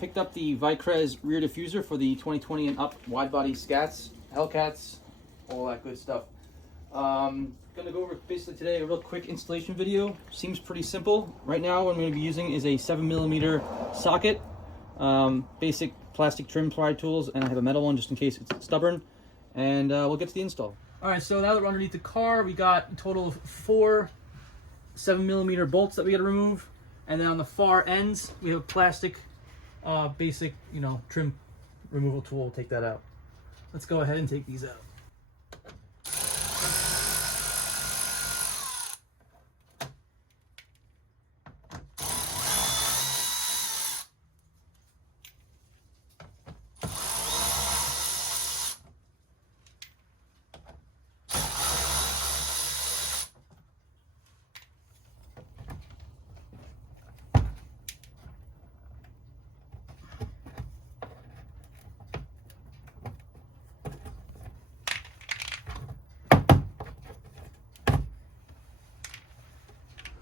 picked up the Vicrez Rear Diffuser for the 2020 and up wide-body Scats, Hellcats, all that good stuff. Gonna go over basically today a real quick installation video. Seems pretty simple. Right now what I'm going to be using is a 7mm socket, basic plastic trim pry tools, and I have a metal one just in case it's stubborn. And we'll get to the install. Alright, so now that we're underneath the car, we got a total of 4 7mm bolts that we got to remove. And then on the far ends, we have a plastic, basic, trim removal tool. We'll take that out. Let's go ahead and take these out.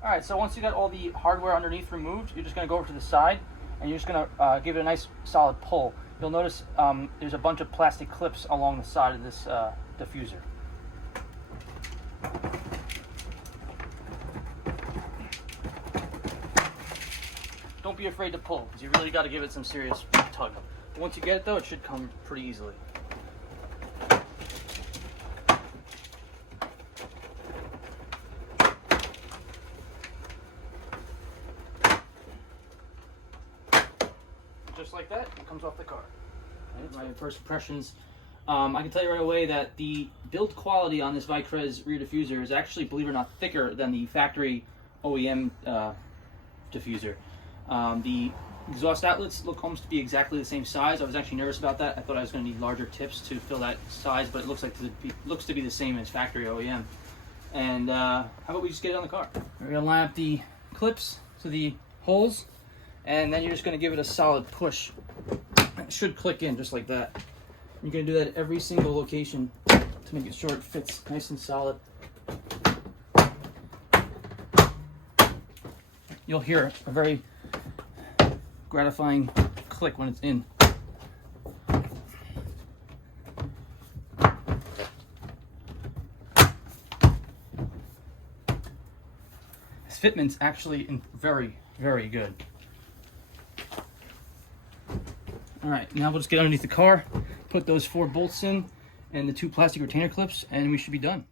Alright, so once you got all the hardware underneath removed, you're just going to go over to the side and you're just going to give it a nice solid pull. You'll notice there's a bunch of plastic clips along the side of this diffuser. Don't be afraid to pull, because you really got to give it some serious tug. Once you get it though, it should come pretty easily. Just like that, it comes off the car. My first impressions, I can tell you right away that the build quality on this Vicrez Rear Diffuser is actually, believe it or not, thicker than the factory OEM diffuser. The exhaust outlets look almost to be exactly the same size. I was actually nervous about that. I thought I was going to need larger tips to fill that size, but it looks to be the same as factory OEM. And how about we just get it on the car? We're going to line up the clips to the holes, and then you're just going to give it a solid push. It should click in just like that. You're going to do that at every single location to make it sure it fits nice and solid. You'll hear a very gratifying click when it's in. This fitment's actually very, very good. Alright, now we'll just get underneath the car, put those 4 bolts in, and the 2 plastic retainer clips, and we should be done.